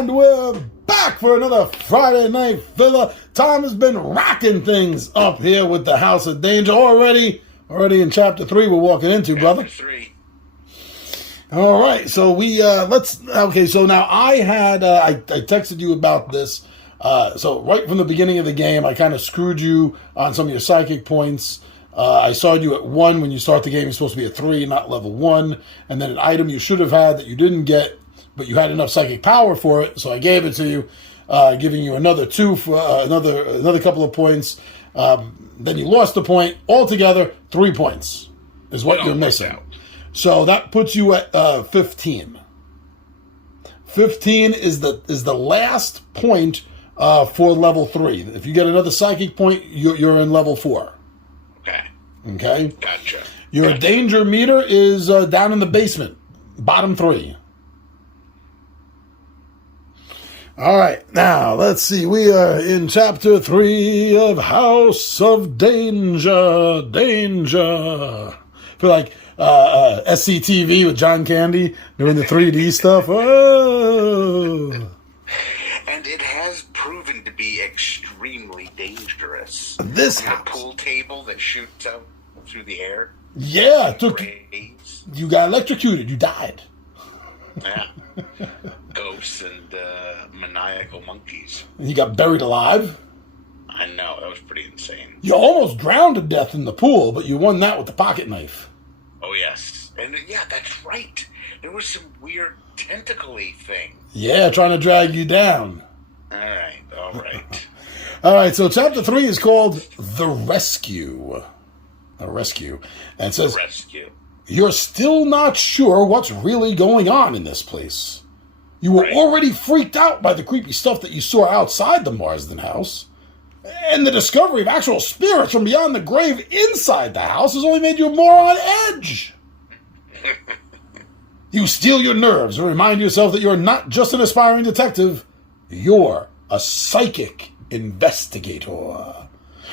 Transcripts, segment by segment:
And we're back for another Friday Night Filler. Tom has been rocking things up here with the House of Danger already in Chapter 3 we're walking into, brother. Chapter 3. All right, so so now I had, I texted you about this. So right from the beginning of the game, I kind of screwed you on some of your psychic points. I saw you at 1 when you start the game. You're supposed to be at 3, not level 1. And then an item you should have had that you didn't get, but you had enough psychic power for it, so I gave it to you, giving you another 2 for another couple of points. Then you lost the point. Altogether, 3 points is what you're missing. So that puts you at 15. 15 is the last point for level 3. If you get another psychic point, you're in level 4. Okay? Gotcha. Your danger meter is down in the basement, bottom 3. All right, now let's see. We are in Chapter 3 of House of Danger. Danger. For like SCTV with John Candy doing the 3D stuff. Oh. And it has proven to be extremely dangerous. This house. The pool table that shoots up through the air. Yeah, you got electrocuted. You died. Yeah. Ghosts and maniacal monkeys. He got buried alive. I know, that was pretty insane. You almost drowned to death in the pool, but you won that with the pocket knife. Oh, yes. And yeah, that's right. There was some weird tentacle-y thing. Yeah, trying to drag you down. All right. All right, so Chapter 3 is called The Rescue. A rescue. And it says, Rescue. You're still not sure what's really going on in this place. You were already freaked out by the creepy stuff that you saw outside the Marsden house. And the discovery of actual spirits from beyond the grave inside the house has only made you more on edge. You steel your nerves and remind yourself that you're not just an aspiring detective. You're a psychic investigator.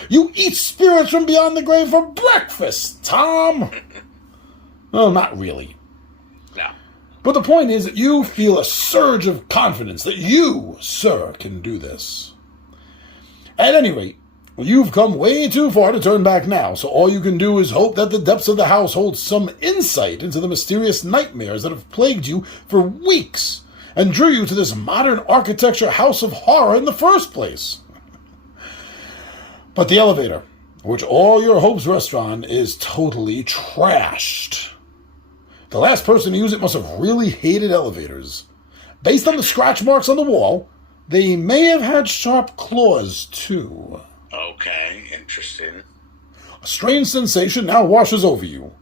You eat spirits from beyond the grave for breakfast, Tom. Well, not really. No. But the point is that you feel a surge of confidence that you, sir, can do this. At any rate, you've come way too far to turn back now, so all you can do is hope that the depths of the house hold some insight into the mysterious nightmares that have plagued you for weeks and drew you to this modern architecture house of horror in the first place. But the elevator, which all your hopes rest on, is totally trashed. The last person to use it must have really hated elevators. Based on the scratch marks on the wall, they may have had sharp claws, too. Okay, interesting. A strange sensation now washes over you.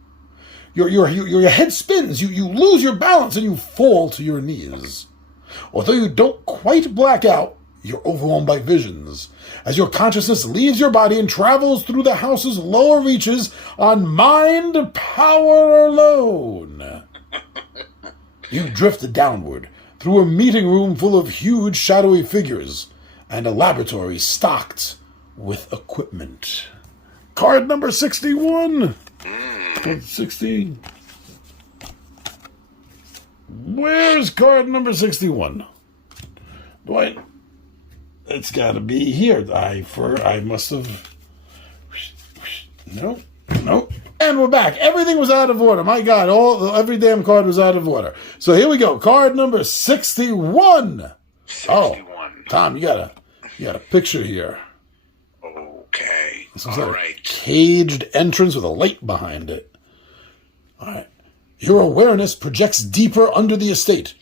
Your head spins, you lose your balance, and you fall to your knees. Although you don't quite black out, you're overwhelmed by visions, as your consciousness leaves your body and travels through the house's lower reaches on mind power alone. You drift downward through a meeting room full of huge shadowy figures and a laboratory stocked with equipment. Card number 61. 60. Where's card number 61? Dwight? It's got to be here. I must have... Nope. And we're back. Everything was out of order. My God, every damn card was out of order. So here we go. Card number 61. 61. Oh, Tom, you got a picture here. Okay. All right. Caged entrance with a light behind it. All right. Your awareness projects deeper under the estate.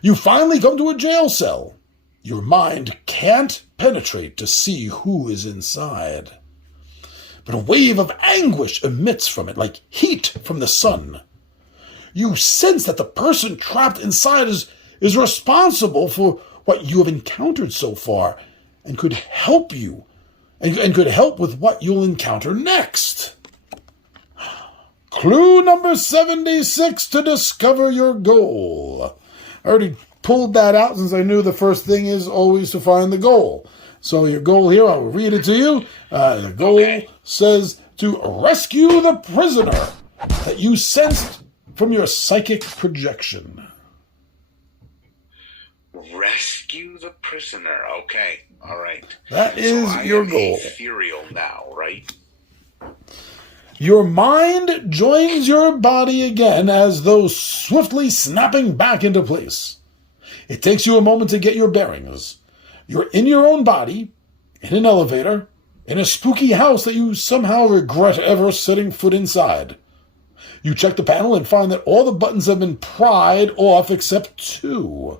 You finally come to a jail cell. Your mind can't penetrate to see who is inside. But a wave of anguish emits from it, like heat from the sun. You sense that the person trapped inside is responsible for what you have encountered so far, and could help you, and could help with what you'll encounter next. Clue number 76 to discover your goal. I already pulled that out since I knew the first thing is always to find the goal. So your goal here, I'll read it to you. The goal says to rescue the prisoner that you sensed from your psychic projection. Rescue the prisoner. Okay, all right. That is so I your am goal. Ethereal now, right? Your mind joins your body again as though swiftly snapping back into place. It takes you a moment to get your bearings. You're in your own body, in an elevator, in a spooky house that you somehow regret ever setting foot inside. You check the panel and find that all the buttons have been pried off except 2.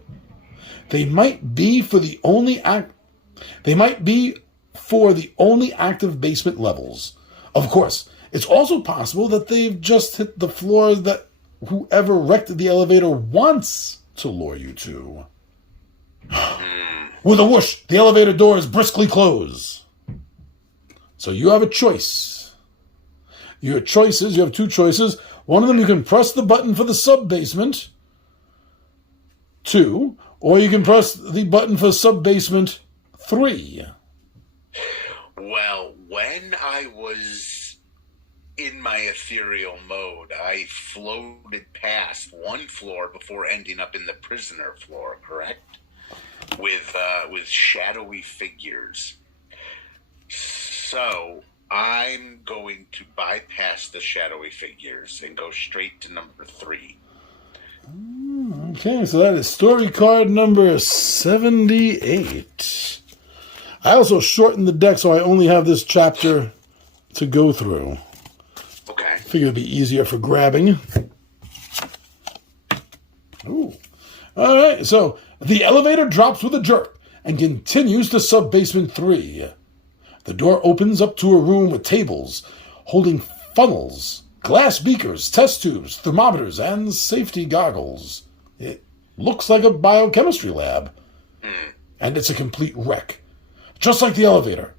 They might be for the only active basement levels. Of course, it's also possible that they've just hit the floor that whoever wrecked the elevator wants to lure you to. With a whoosh, the elevator doors briskly close. So you have a choice. You have 2 choices. One of them, you can press the button for the sub-basement. 2, or you can press the button for sub-basement 3. Well, when I was in my ethereal mode, I floated past one floor before ending up in the prisoner floor, correct? With shadowy figures. So I'm going to bypass the shadowy figures and go straight to number 3. Okay, so that is story card number 78. I also shortened the deck so I only have this chapter to go through. Okay. Figure it'd be easier for grabbing. Ooh. All right, so the elevator drops with a jerk and continues to sub-basement 3. The door opens up to a room with tables holding funnels, glass beakers, test tubes, thermometers, and safety goggles. It looks like a biochemistry lab. And it's a complete wreck. Just like the elevator.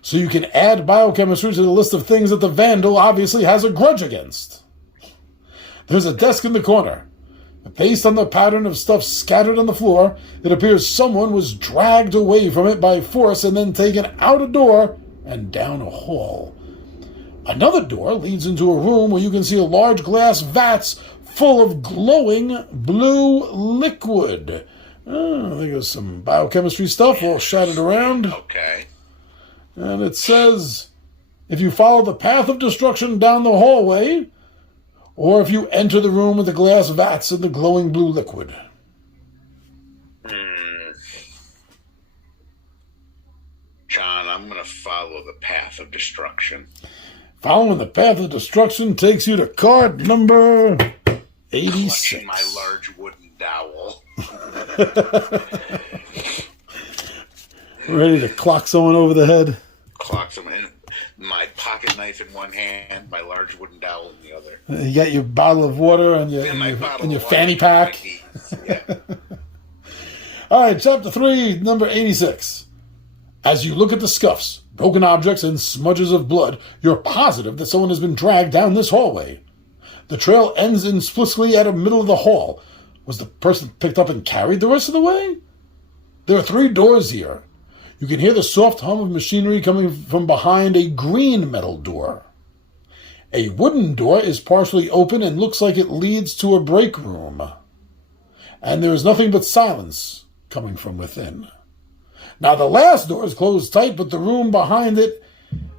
So you can add biochemistry to the list of things that the vandal obviously has a grudge against. There's a desk in the corner. Based on the pattern of stuff scattered on the floor, it appears someone was dragged away from it by force and then taken out a door and down a hall. Another door leads into a room where you can see a large glass vats full of glowing blue liquid. I think there's some biochemistry stuff all shattered around. Okay. And it says, if you follow the path of destruction down the hallway, or if you enter the room with the glass vats and the glowing blue liquid. John, I'm going to follow the path of destruction. Following the path of destruction takes you to card number 86. Clutching my large wooden dowel. Ready to clock someone over the head? Clock someone in. My pocket knife in one hand, my large wooden dowel in the other. You got your bottle of water and your fanny pack. Yeah. All right, chapter 3, number 86. As you look at the scuffs, broken objects, and smudges of blood, you're positive that someone has been dragged down this hallway. The trail ends explicitly at the middle of the hall. Was the person picked up and carried the rest of the way? There are 3 doors here. You can hear the soft hum of machinery coming from behind a green metal door. A wooden door is partially open and looks like it leads to a break room. And there is nothing but silence coming from within. Now the last door is closed tight, but the room behind it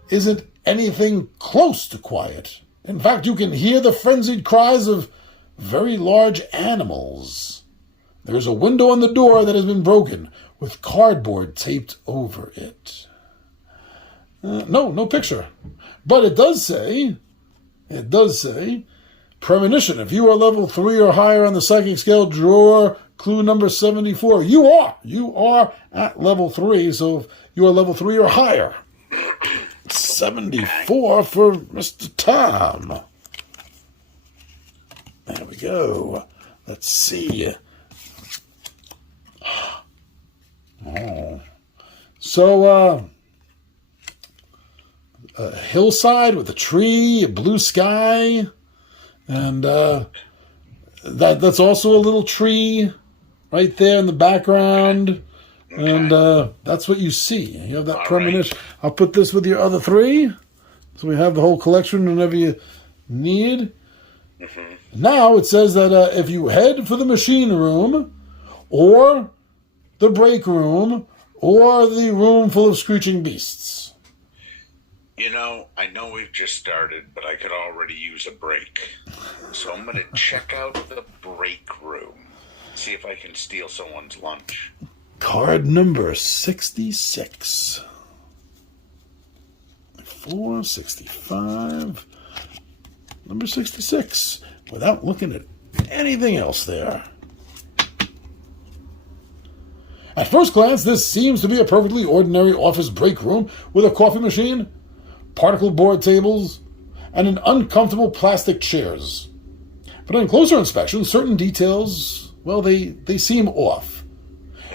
isn't anything close to quiet. In fact, you can hear the frenzied cries of very large animals. There is a window on the door that has been broken, with cardboard taped over it. No picture. But it does say, premonition. If you are level 3 or higher on the psychic scale, draw clue number 74. You are at level 3, so if you are level 3 or higher. 74 for Mr. Tom. There we go. Let's see. Oh. So, a hillside with a tree, a blue sky, and that's also a little tree right there in the background. Okay. And that's what you see. You have that premonition. Right. I'll put this with your other 3, so we have the whole collection whenever you need. Mm-hmm. Now it says that if you head for the machine room, or the break room, or the room full of screeching beasts? You know, I know we've just started, but I could already use a break. So I'm going to check out the break room. See if I can steal someone's lunch. Card number 66. 465. Number 66. Without looking at anything else there. At first glance, this seems to be a perfectly ordinary office break room with a coffee machine, particle board tables, and an uncomfortable plastic chairs. But on closer inspection, certain details, well, they seem off.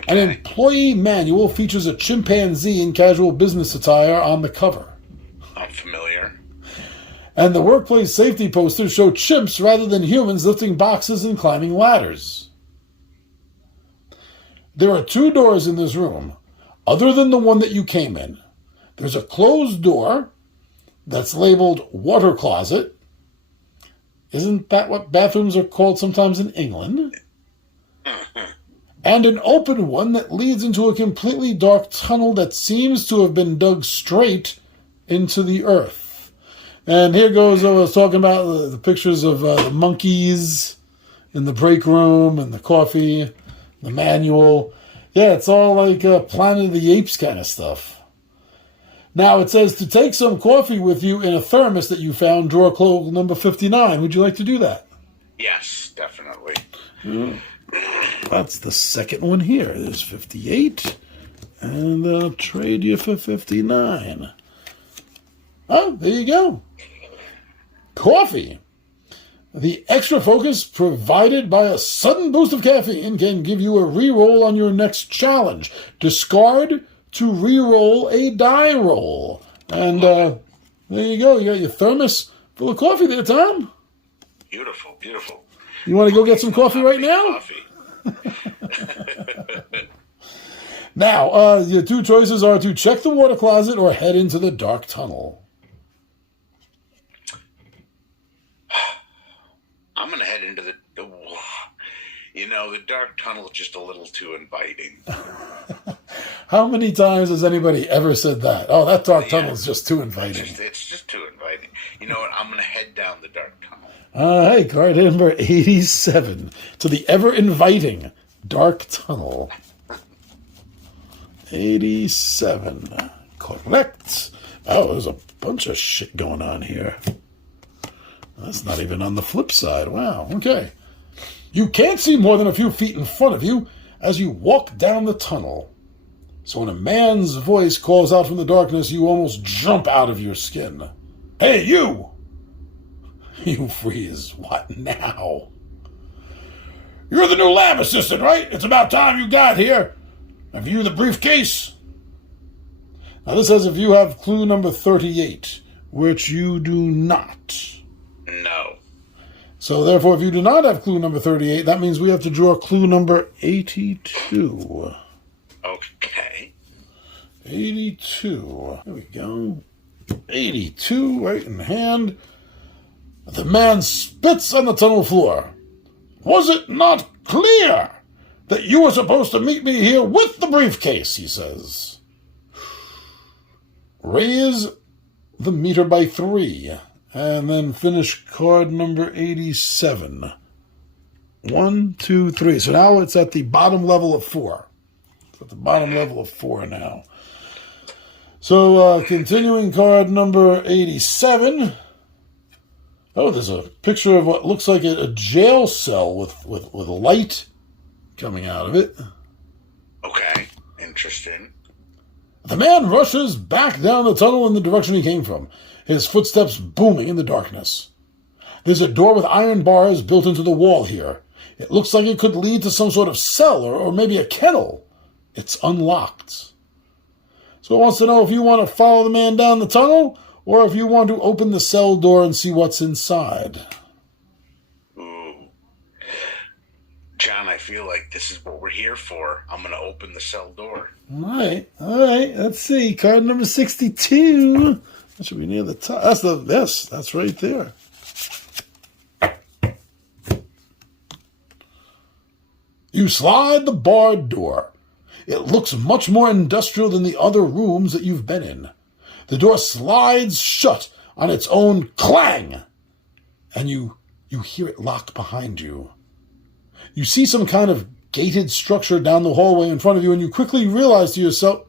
An employee manual features a chimpanzee in casual business attire on the cover. I'm familiar. And the workplace safety posters show chimps rather than humans lifting boxes and climbing ladders. There are 2 doors in this room, other than the one that you came in. There's a closed door that's labeled water closet. Isn't that what bathrooms are called sometimes in England? And an open one that leads into a completely dark tunnel that seems to have been dug straight into the earth. And here goes, I was talking about the pictures of the monkeys in the break room and the coffee, the manual. Yeah, it's all like Planet of the Apes kind of stuff. Now, it says to take some coffee with you in a thermos that you found, drawer clue number 59. Would you like to do that? Yes, definitely. Yeah. That's the second one here. There's 58. And I'll trade you for 59. Oh, there you go. Coffee. The extra focus provided by a sudden boost of caffeine can give you a reroll on your next challenge. Discard to re-roll a die roll. And there you go. You got your thermos full of coffee there, Tom. Beautiful, beautiful. You want to go get some coffee right now? Coffee. Now, your 2 choices are to check the water closet or head into the dark tunnel. I'm going to head into the... You know, the dark tunnel is just a little too inviting. How many times has anybody ever said that? Oh, that dark tunnel is just too inviting. It's just too inviting. You know what? I'm going to head down the dark tunnel. Hey, card number 87. To the ever-inviting dark tunnel. 87. Correct. Oh, there's a bunch of shit going on here. That's not even on the flip side. Wow, okay. You can't see more than a few feet in front of you as you walk down the tunnel. So when a man's voice calls out from the darkness, you almost jump out of your skin. Hey, you! You freeze. What now? You're the new lab assistant, right? It's about time you got here. Have you the briefcase? Now this says if you have clue number 38, which you do not. No. So therefore, if you do not have clue number 38, that means we have to draw clue number 82. Okay. 82. There we go. 82, right in hand. The man spits on the tunnel floor. Was it not clear that you were supposed to meet me here with the briefcase, he says. Raise the meter by 3, and then finish card number 87. 1, 2, 3. So now it's at the bottom level of 4. It's at the bottom level of 4 now. So continuing card number 87. Oh, there's a picture of what looks like a jail cell with light coming out of it. Okay, interesting. The man rushes back down the tunnel in the direction he came from, his footsteps booming in the darkness. There's a door with iron bars built into the wall here. It looks like it could lead to some sort of cell or maybe a kennel. It's unlocked. So it wants to know if you want to follow the man down the tunnel or if you want to open the cell door and see what's inside. Ooh. John, I feel like this is what we're here for. I'm going to open the cell door. All right. Let's see. Card number 62. That should be near the top. That's right there. You slide the barred door. It looks much more industrial than the other rooms that you've been in. The door slides shut on its own clang, and you hear it lock behind you. You see some kind of gated structure down the hallway in front of you, and you quickly realize to yourself,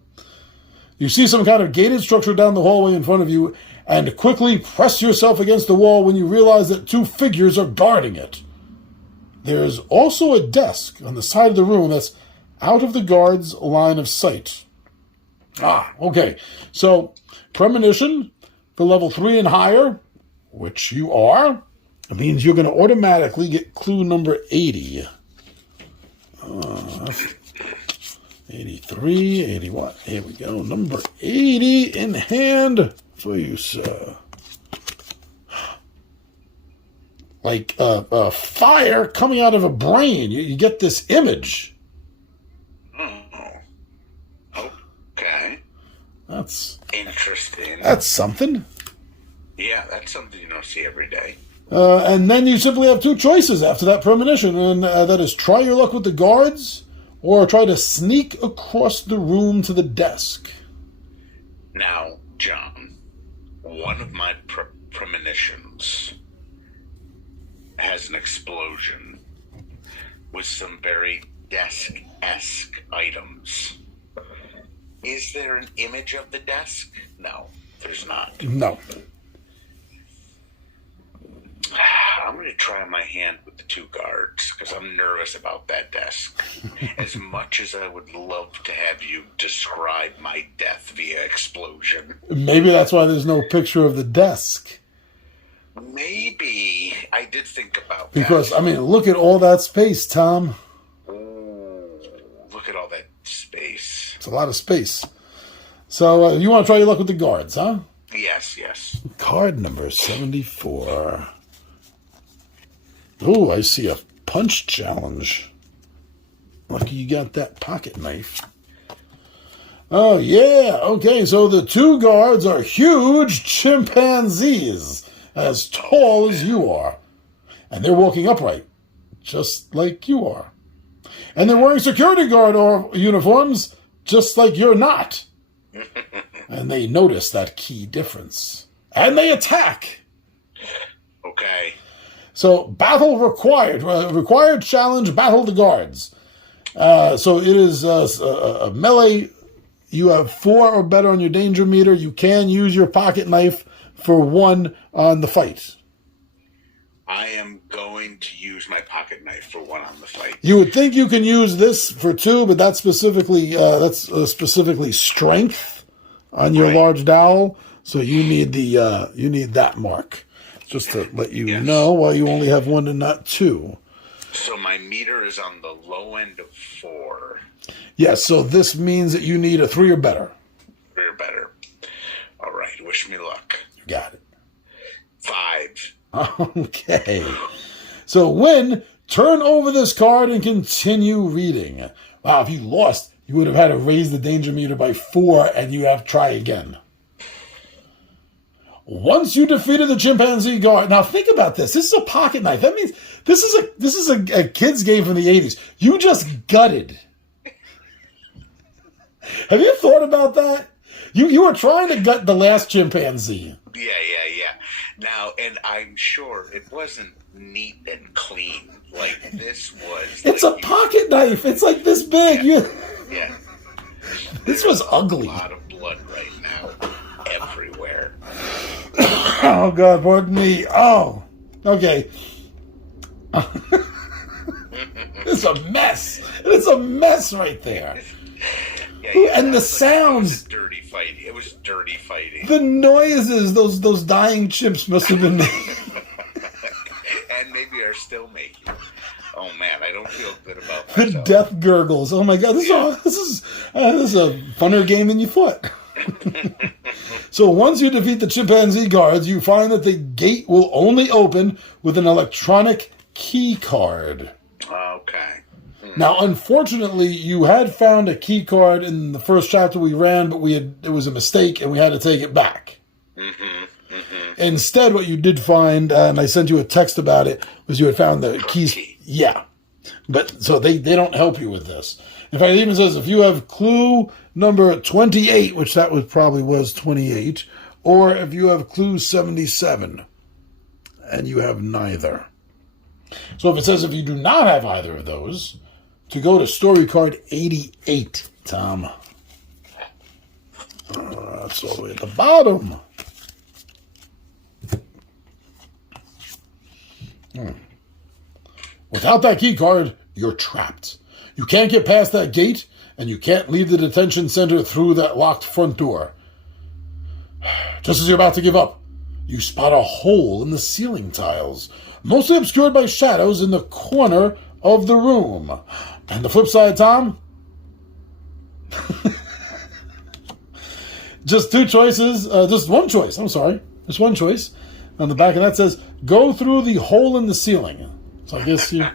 you see some kind of gated structure down the hallway in front of you, and quickly press yourself against the wall when you realize that two figures are guarding it. There's also a desk on the side of the room that's out of the guard's line of sight. Okay. So, premonition for level 3 and higher, which you are, it means you're going to automatically get clue number 80. 83, 81. Here we go. Number 80 in hand for you, sir. Like fire coming out of a brain. You get this image. Oh. Okay. That's interesting. That's something. Yeah, that's something you don't see every day. And then you simply have two choices after that premonition, and that is try your luck with the guards or try to sneak across the room to the desk. Now, John, one of my premonitions has an explosion with some very desk-esque items. Is there an image of the desk? No, there's not. No. I'm going to try my hand with the two guards because I'm nervous about that desk. As much as I would love to have you describe my death via explosion. Maybe that's why there's no picture of the desk. Maybe. I did think about because, that. I mean, look at all that space, Tom. Ooh, look at all that space. It's a lot of space. So, you want to try your luck with the guards, huh? Yes. Card number 74. Oh, I see a punch challenge. Lucky you got that pocket knife. Oh, yeah. Okay, so the two guards are huge chimpanzees, as tall as you are. And they're walking upright, just like you are. And they're wearing security guard uniforms, just like you're not. And they notice that key difference. And they attack. Okay. So, battle required. Required challenge, battle the guards. So, it is a melee. You have 4 or better on your danger meter. You can use your pocket knife for 1 on the fight. I am going to use my pocket knife for 1 on the fight. You would think you can use this for 2, but that's specifically strength on your large dowel. So you need that mark. Just to let you know why you only have 1 and not 2. So my meter is on the low end of 4. Yes, so this means that you need a 3 or better. 3 or better. All right, wish me luck. You got it. 5. Okay. So win, turn over this card and continue reading. Wow, if you lost, you would have had to raise the danger meter by 4 and you have to try again. Once you defeated the chimpanzee guard. Now think about this. This is a pocket knife. That means this is a kid's game from the 80s. You just gutted. Have you thought about that? You were trying to gut the last chimpanzee. Yeah. Now, and I'm sure it wasn't neat and clean like this was. It's a pocket knife. It's like this big. Yeah. This was ugly. A lot of blood right now. Everywhere. Oh, God, pardon me. Oh, okay. It's a mess. It's a mess right there. Yeah, and the sounds. It was dirty fighting. The noises those dying chimps must have been making. And maybe are still making. Oh, man, I don't feel good about the myself. death gurgles. Oh, my God. This is a funner game than you thought. So once you defeat the chimpanzee guards, you find that the gate will only open with an electronic key card. Okay. Now, unfortunately, you had found a key card in the first chapter we ran, but it was a mistake and we had to take it back. Instead, what you did find, and I sent you a text about it, was you had found the keys. Yeah. But so they don't help you with this. In fact, it even says if you have clue number 28, which that was 28, or if you have clue 77, and you have neither. So if it says if you do not have either of those, to go to story card 88, Tom. That's all the way at the bottom. Without that key card, you're trapped. You can't get past that gate, and you can't leave the detention center through that locked front door. Just as you're about to give up, you spot a hole in the ceiling tiles, mostly obscured by shadows in the corner of the room. And the flip side, Tom? Just two choices. Just one choice. I'm sorry. Just one choice. On the back of that says, go through the hole in the ceiling. So I guess that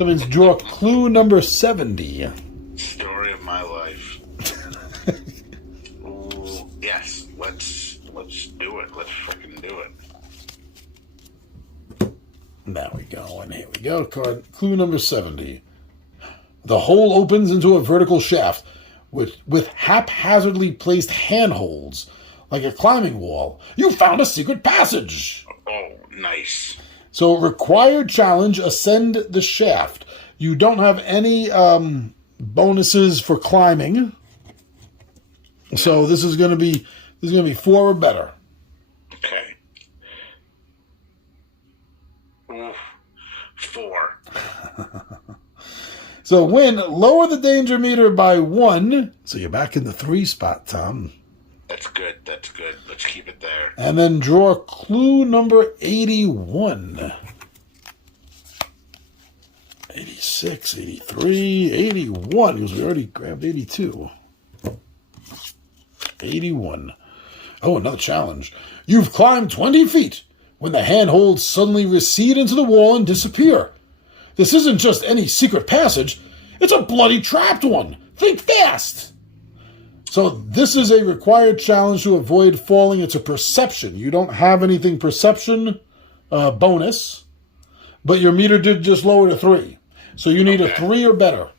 means draw clue number 70. Story of my life. Ooh, yes, let's do it. Let's freaking do it. There we go. And here we go. Card clue number 70. The hole opens into a vertical shaft with haphazardly placed handholds, like a climbing wall. You found a secret passage. Oh, nice. So, required challenge, ascend the shaft. You don't have any bonuses for climbing. So this is gonna be 4 or better. Okay. Oof. 4. So win, lower the danger meter by 1. So you're back in the 3 spot, Tom. That's good. That's good. Let's keep it there. And then draw clue number 81. 86, 83, 81, because we already grabbed 82. 81. Oh, another challenge. You've climbed 20 feet when the handholds suddenly recede into the wall and disappear. This isn't just any secret passage. It's a bloody trapped one. Think fast. So this is a required challenge to avoid falling. It's a perception. You don't have anything perception bonus, but your meter did just lower to 3. So you need a 3 or better.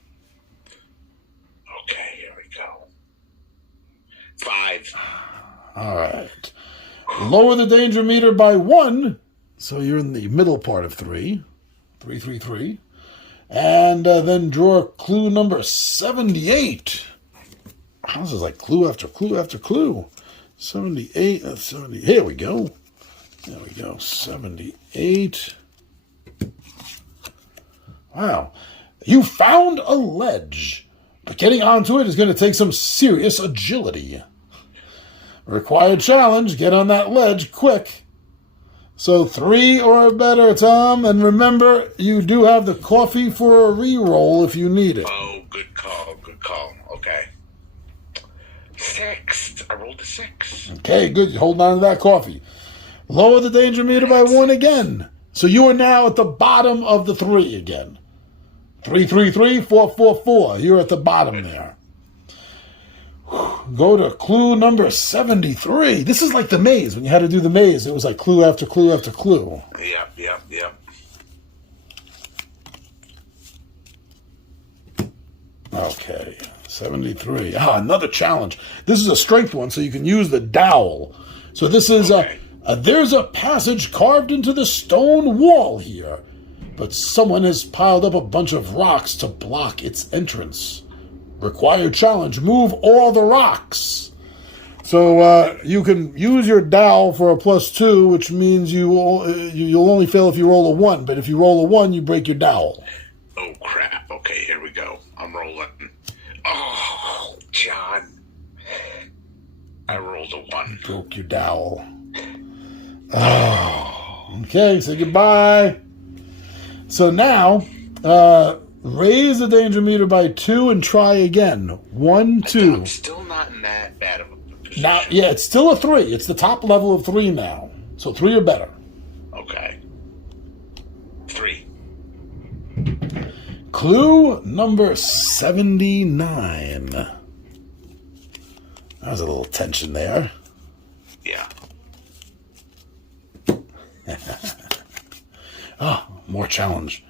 Okay, here we go. 5. All right. Lower the danger meter by 1. So you're in the middle part of 3. 3, 3, 3. And then draw clue number 78. This is like clue after clue after clue. 78, 70. Here we go. There we go. 78. Wow. You found a ledge, but getting onto it is going to take some serious agility. Required challenge, get on that ledge quick. So 3 or better, Tom. And remember, you do have the coffee for a re-roll if you need it. Oh, good call. Good call. Okay. 6. I rolled a 6. Okay, good. Hold on to that coffee. Lower the danger meter by 1 again. So you are now at the bottom of the 3 again. 3, 3, 3, 4, 4, 4. You're at the bottom there. Go to clue number 73. This is like the maze. When you had to do the maze, it was like clue after clue after clue. Yep. Okay, 73. Another challenge. This is a strength one, so you can use the dowel. So this is there's a passage carved into the stone wall here, but someone has piled up a bunch of rocks to block its entrance. Required challenge, move all the rocks. So you can use your dowel for a +2, which means you'll only fail if you roll a 1, but if you roll a 1, you break your dowel. Oh, crap. Okay, here we go. I'm rolling. Oh, John. I rolled a 1. Broke your dowel. Oh, okay, say goodbye. So now, raise the danger meter by 2 and try again. 1, 2. I'm still not in that bad of a position. Now, yeah, it's still a 3. It's the top level of 3 now. So 3 or better. Okay. 3. Clue number 79. There's a little tension there. Yeah. More challenge.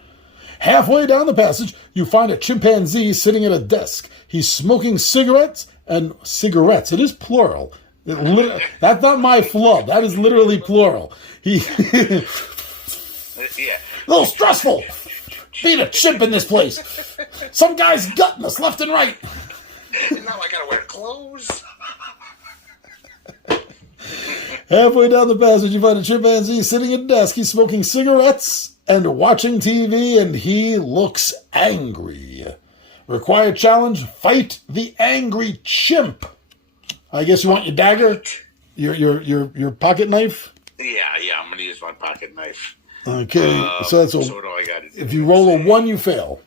Halfway down the passage, you find a chimpanzee sitting at a desk. He's smoking cigarettes and cigarettes. It is plural. That's not my flub. That is literally plural. Yeah. A little stressful. Being a chimp in this place. Some guy's gutting us left and right. Now I gotta wear clothes. Halfway down the passage, you find a chimpanzee sitting at a desk. He's smoking cigarettes and watching TV, and he looks angry. Required challenge, fight the angry chimp. I guess you want your dagger? Your pocket knife? Yeah, I'm gonna use my pocket knife. Okay, so that's so what do I gotta do? if you roll a 1, you fail.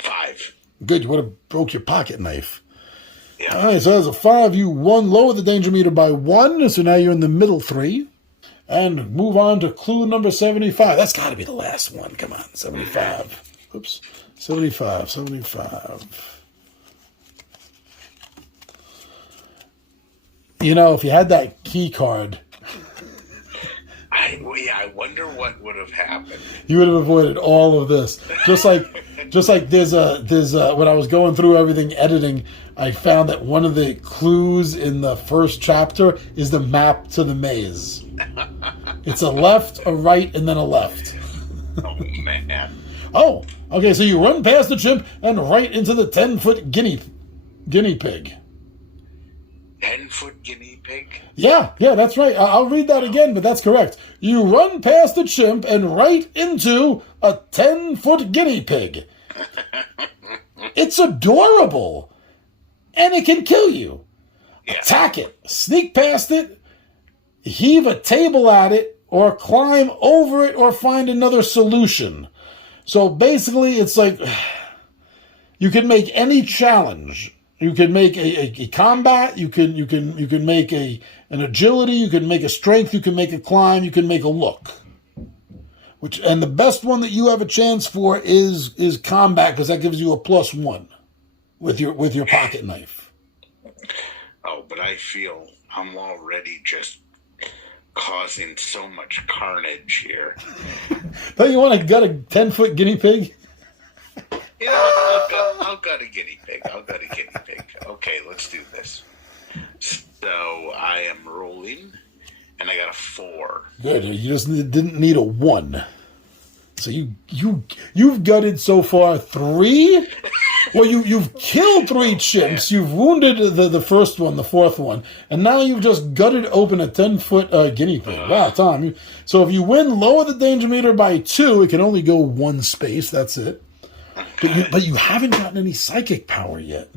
5. Good, you would have broke your pocket knife. Yeah. All right, so that's a 5. You lower the danger meter by 1, so now you're in the middle 3. And move on to clue number 75. That's got to be the last one. Come on, 75. Oops, 75. You know, if you had that key card, I wonder what would have happened. you would have avoided all of this. Just like there's when I was going through everything editing, I found that one of the clues in the first chapter is the map to the maze. It's a left, a right, and then a left. Oh, man. Oh, okay, so you run past the chimp and right into the 10-foot guinea pig. 10-foot guinea pig? Yeah, that's right. I'll read that again, but that's correct. You run past the chimp and right into a 10-foot guinea pig. It's adorable. And it can kill you. Yeah. Attack it. Sneak past it. Heave a table at it. Or climb over it or find another solution. So basically, it's like you can make any challenge. You can make a combat. You can make an agility. You can make a strength. You can make a climb. You can make a look. And the best one that you have a chance for is combat, because that gives you a +1 with your pocket knife. Oh, but I feel I'm already just causing so much carnage here. Don't you want to gut a 10-foot guinea pig? You know, I'll gut a guinea pig. Okay, let's do this. So I am rolling, and I got a 4. Good. You just didn't need a 1. So you've gutted so far 3. Well, you've killed 3 chimps. You've wounded the first one, the 4th one, and now you've just gutted open a 10-foot guinea pig. Wow, Tom. So if you win, lower the danger meter by 2. It can only go 1 space. That's it. But you haven't gotten any psychic power yet.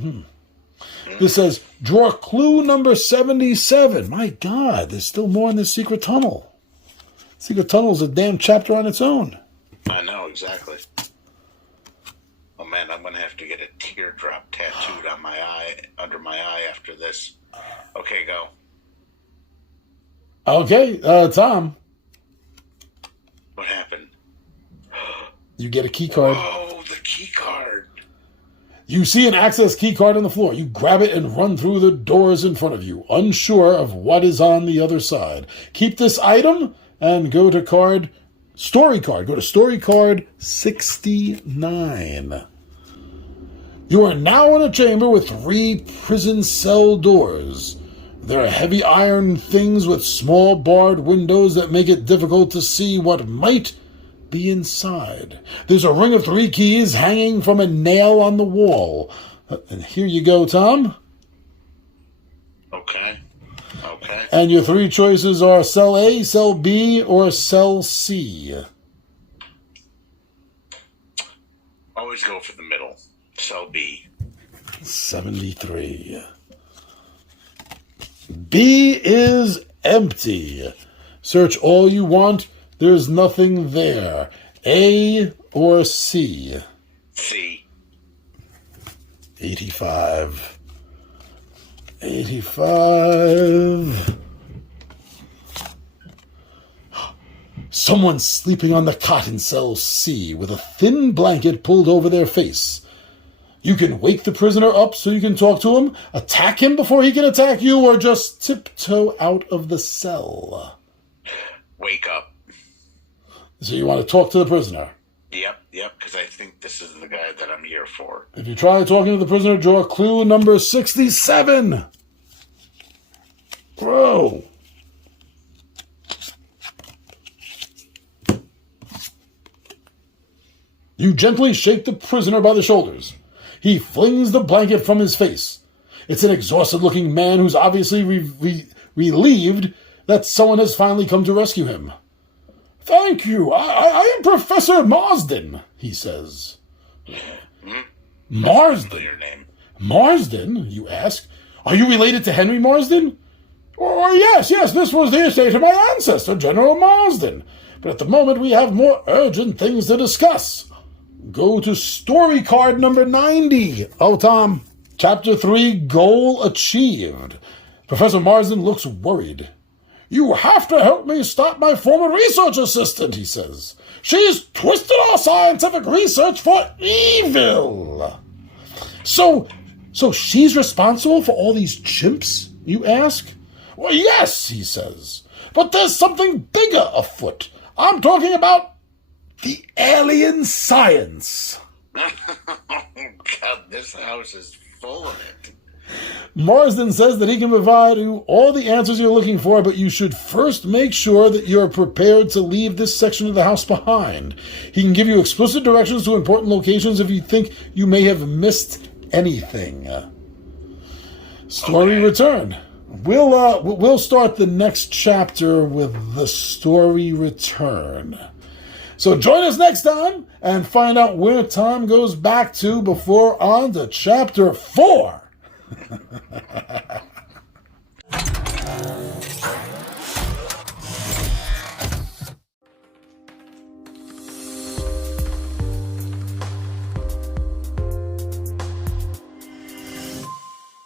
This says, draw clue number 77. My God, there's still more in this secret tunnel. Secret tunnel is a damn chapter on its own. I know, exactly. Oh, man, I'm going to have to get a teardrop tattooed on my eye, under my eye after this. Okay, go. Okay, Tom. What happened? You get a key card. Oh, the key card. You see an access key card on the floor. You grab it and run through the doors in front of you, unsure of what is on the other side. Keep this item and go to story card. Go to story card 69. You are now in a chamber with 3 prison cell doors. There are heavy iron things with small barred windows that make it difficult to see what might be inside. There's a ring of 3 keys hanging from a nail on the wall. And here you go, Tom. Okay. And your 3 choices are cell A, cell B, or cell C. Always go for the middle. Cell B. 73. B is empty. Search all you want. There's nothing there. A or C? C. 85. 85. Someone's sleeping on the cot in cell C with a thin blanket pulled over their face. You can wake the prisoner up so you can talk to him, attack him before he can attack you, or just tiptoe out of the cell. Wake up. So you want to talk to the prisoner? Yep, because I think this is the guy that I'm here for. If you try talking to the prisoner, draw clue number 67. Whoa. You gently shake the prisoner by the shoulders. He flings the blanket from his face. It's an exhausted-looking man who's obviously relieved that someone has finally come to rescue him. Thank you. I am Professor Marsden, he says. Marsden? Your name. Marsden, you ask? Are you related to Henry Marsden? Oh, yes, this was the estate of my ancestor, General Marsden. But at the moment we have more urgent things to discuss. Go to story card number 90. Oh, Tom. Chapter 3, Goal Achieved. Professor Marsden looks worried. You have to help me stop my former research assistant, he says. She's twisted our scientific research for evil. So she's responsible for all these chimps, you ask? Well, yes, he says. But there's something bigger afoot. I'm talking about the alien science. God, this house is full of it. Marsden says that he can provide you all the answers you're looking for, but you should first make sure that you're prepared to leave this section of the house behind. He can give you explicit directions to important locations if you think you may have missed anything. Story return. We'll start the next chapter with the story return. So join us next time and find out where time goes back to before on to chapter 4.